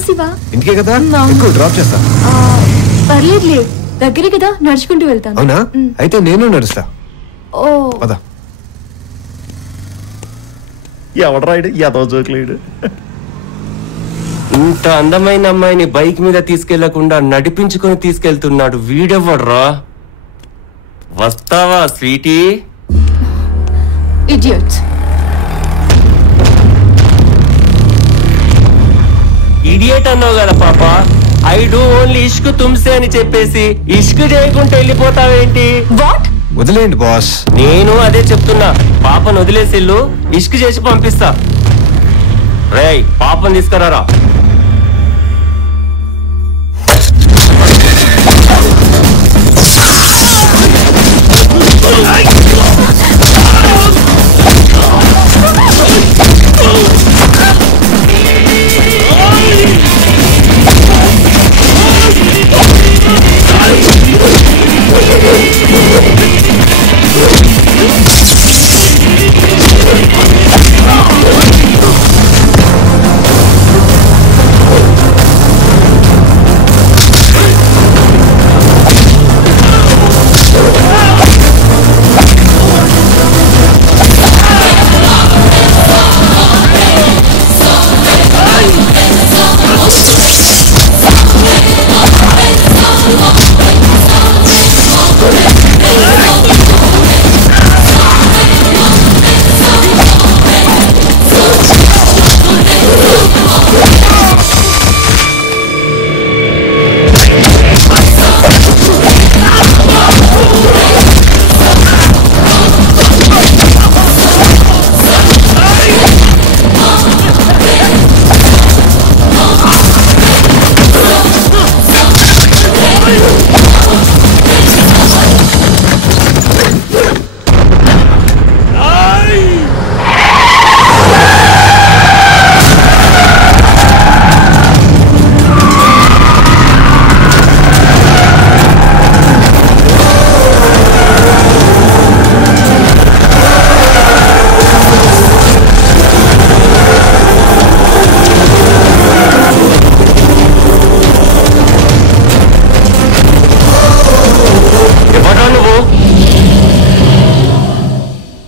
Hi Shiva. ఇంటికే కదా, ఎక్కువ డ్రాప్ చేస్తా. పర్లేదు, దగ్గరే కదా, నడుచుకుంటూ వెళ్తాను. అవునా? అయితే నేను నడుస్తా. ఓ పద. ఎవడరాడు యాదవ జోకులేడు. ఇంత అందమైన అమ్మాయిని బైక్ మీద తీసుకెళ్లకుండా నడిపించుకొని తీసుకెళ్తున్నాడు వీడెవ్వడ్రా? వస్తావా స్వీటీ? ఇడియట్స్. ఇడియట్ అన్నావు కదా పాప. ఐ డూ ఓన్లీ ఇష్క్ తుమ్సే అని చెప్పేసి ఇష్క్ చేయకుండా వెళ్ళిపోతావేంటి? వాట్? వదిలేయండి బాస్. నేను అదే చెప్తున్నా, పాపను వదిలేసిల్లు, ఇష్క్ చేసి పంపిస్తా. రేయ్, పాపను తీసుకురారా.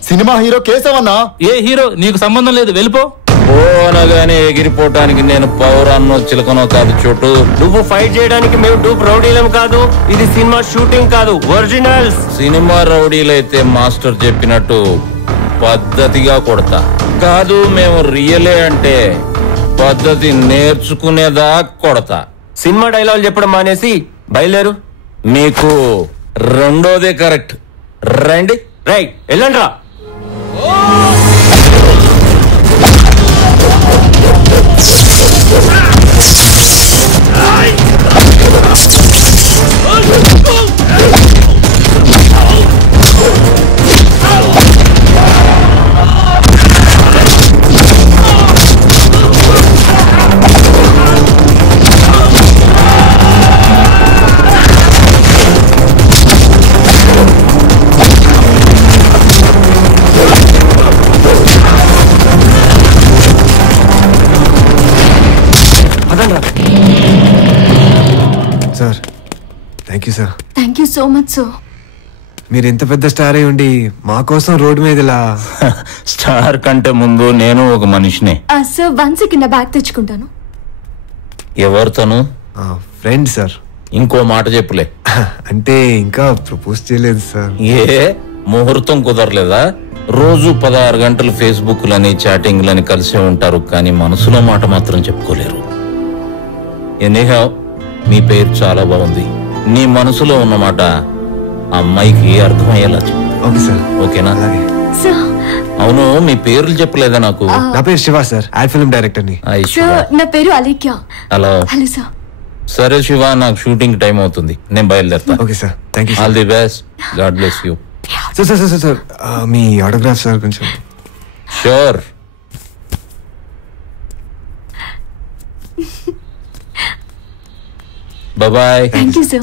సినిమా హీరో కేశవన్నా. ఏ హీరో నీకు సంబంధం లేదు, వెళ్ళిపో. ఓ అనగానే ఎగిరిపోవటానికి నేను పౌరాన్నో చిలకనో కాదు చోటు. నువ్వు ఫైట్ చేయడానికి మేము డూప్ రౌడీలం కాదు. ఇది సినిమా షూటింగ్ కాదు, ఒరిజినల్స్. సినిమా రౌడీలైతే మాస్టర్ చెప్పినట్టు పద్ధతిగా కొడతా. కాదు, మేము రియలే అంటే పద్ధతి నేర్చుకునేదా కొడతా. సినిమా డైలాగ్ చెప్పడం మానేసి బయలుదేరు. మీకు రెండోదే కరెక్ట్. రండి. రైట్, వెళ్ళండి రా. Sir, thank you sir. Thank you so much sir. మీరు ఇంత పెద్ద స్టార్ అయి ఉండి మా కోసం రోడ్డు మీద ఇలా. స్టార్ కంటే ముందు నేను ఒక మనిషినే. సార్ 1 సెకండ్, బ్యాగ్ తెచ్చుకుంటాను. ఎవరితోను? Friend sir. ఇంకో మాట చెప్పులే. అంటే ఇంకా ప్రపోజ్ చేయలేదు సార్. ఏ ముహూర్తం కుదరలేదా? రోజు 16 గంటలు ఫేస్బుక్ లని చాటింగ్ లని కలిసే ఉంటారు, కానీ మనసులో మాట మాత్రం చెప్పుకోలేరు. ఎనీహౌ, మీ పేరు చాలా బాగుంది. నీ మనసులో ఉన్నమాట అమ్మాయికి అర్థమయ్యేలా చెప్పు. Okay sir. ఓకేనా? అలాగే. అవును, మీ పేర్లు చెప్పలేదా నాకు? నా పేరు Shiva sir, ad film director ని. సార్, నా పేరు అలేఖ్య. హలో. Hello sir. సరే శివ, నాకు షూటింగ్ టైం అవుతుంది, నేను బయలుదేరుతా. Okay sir, thank you. All the best. God bless you. Sir sir sir sir, మీ ఆటోగ్రాఫ్ సార్ కొంచెం. Sure. Bye-bye. Thank you, sir.